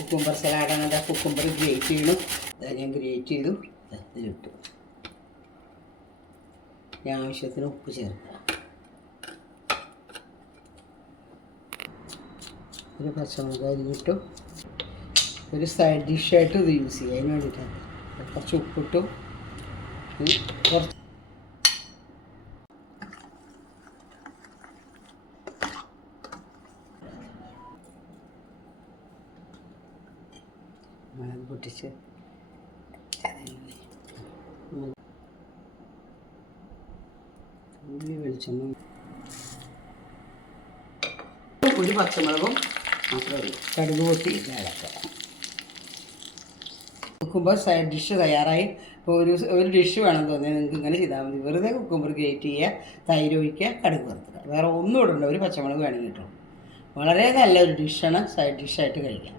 Cucumber സലാഡാണ്. എൻ്റെ cucumber great ചെയ്യണം. ഞാൻ ഗ്രേറ്റ് ചെയ്തു ഇതിലിട്ടു. ആവശ്യത്തിന് ഉപ്പ് ചേർക്കുക. ഒരു പച്ചമുളക് അരിഞ്ഞിട്ടു. ഒരു സൈഡ് ഡിഷായിട്ട് ഇത് യൂസ് ചെയ്യുക. അതിന് വേണ്ടിയിട്ടാണ്. കുറച്ച് ഉപ്പിട്ടു. കുറച്ച് പൊട്ടിച്ച് വെളിച്ചെണ്ണ ഒരു പച്ചമുളകും മാത്രമേ കടുക് പൊട്ടി ഇളക്കുക. കുക്കുംബർ സൈഡ് ഡിഷ് തയ്യാറായി. ഇപ്പോൾ ഒരു ഡിഷ് വേണം തോന്നിയാൽ നിങ്ങൾക്ക് ഇങ്ങനെ ചെയ്താൽ മതി. വെറുതെ കുക്കുംബർ ഗ്രേറ്റ് ചെയ്യുക, തൈര് ഒഴിക്കുക, കടുക് വറുക്കുക. വേറെ ഒന്നും ഇടണ്ട. ഒരു പച്ചമുളക് വേണമെങ്കിൽ കിട്ടും. വളരെ നല്ലൊരു ഡിഷാണ്. സൈഡ് ഡിഷായിട്ട് കഴിക്കാം.